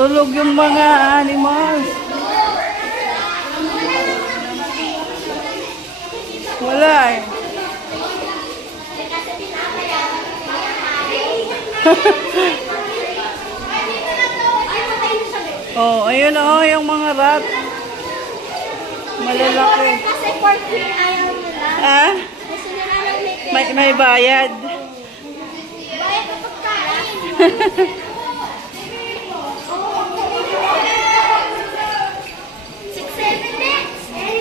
Tulog yung mga animals. Wala eh. Oh, ayun oh, yung mga rat. Malalaki. Kasi 14 ayaw nila. Ah? May bayad. Bayad na pagkain. 6-7 next. 6-7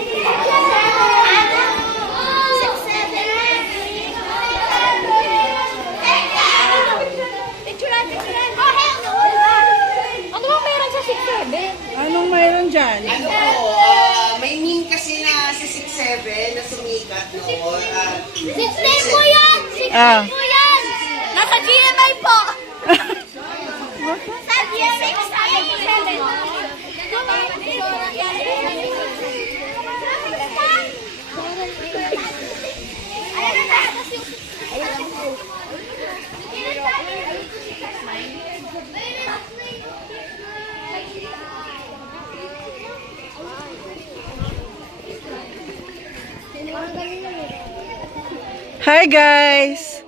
Ano ba meron sa 6-7? Anong mayroon dyan? Ano po, may meme kasi na si 6'7 na sumikat noon. 6-10 po yan! 6-10 Ah. po yan! Nasa GMI po! Sa GMI ko sa 7. Hi guys!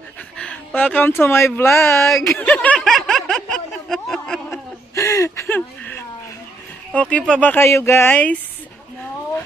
Welcome to my vlog! Okay pa ba kayo guys? No.